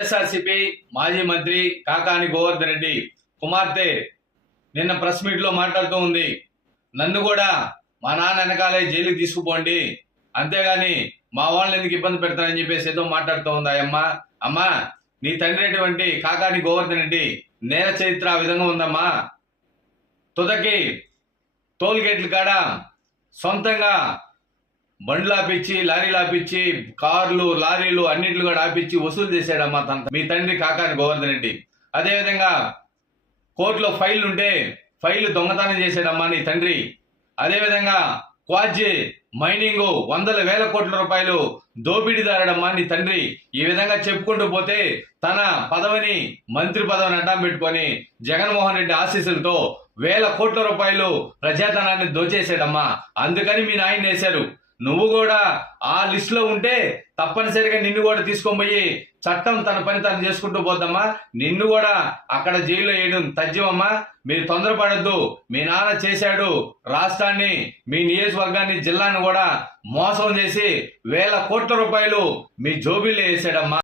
వైఎస్ఆర్సీపీ మాజీ మంత్రి కాకాని గోవర్ధన్ రెడ్డి కుమార్తె నిన్న ప్రెస్ మీట్ లో మాట్లాడుతూ ఉంది. నన్ను కూడా మా నాన్న వెనకాలే జైలుకి తీసుకుపోండి, అంతేగాని మా వాళ్ళని ఎందుకు ఇబ్బంది పెడతానని చెప్పేసి ఏదో మాట్లాడుతూ ఉంది. అమ్మా నీ తండ్రి అటువంటి కాకాని గోవర్ధన్ రెడ్డి నేర చరిత్ర ఆ విధంగా ఉందమ్మా. తుదకి టోల్ గేట్ల కాడ సొంతంగా బండ్లు ఆపించి, లారీలు ఆపించి, కార్లు, లారీలు అన్నింటిని కూడా ఆపించి వసూలు చేశాడమ్మా మీ తండ్రి కాకాని గోవర్ధన్ రెడ్డి. అదేవిధంగా కోర్టులో ఫైళ్లు ఉంటే ఫైళ్లు దొంగతనం చేశాడమ్మా నీ తండ్రి. అదేవిధంగా క్వాజీ మైనింగ్ వందల వేల కోట్ల రూపాయలు దోపిడీదారడమ్మా నీ తండ్రి. ఈ విధంగా చెప్పుకుంటూ పోతే తన పదవిని, మంత్రి పదవిని అడ్డం పెట్టుకొని జగన్మోహన్ రెడ్డి ఆశీస్సులతో వేల కోట్ల రూపాయలు ప్రజాధనాన్ని దోచేశాడమ్మా. అందుకని మీ నాయన వేశారు. నువ్వు కూడా ఆ లిస్ట్ లో ఉంటే తప్పనిసరిగా నిన్ను కూడా తీసుకొని పోయి చట్టం తన పని తను చేసుకుంటూ పోద్దమ్మా. నిన్ను కూడా అక్కడ జైల్లో వేయడం తథ్యమమ్మా. మీరు తొందరపడద్దు. మీ నాన్న చేశాడు, రాష్ట్రాన్ని, మీ నియోజకవర్గాన్ని, జిల్లాను కూడా మోసం చేసి వేల కోట్ల రూపాయలు మీ జోబీల్లో వేసాడమ్మా.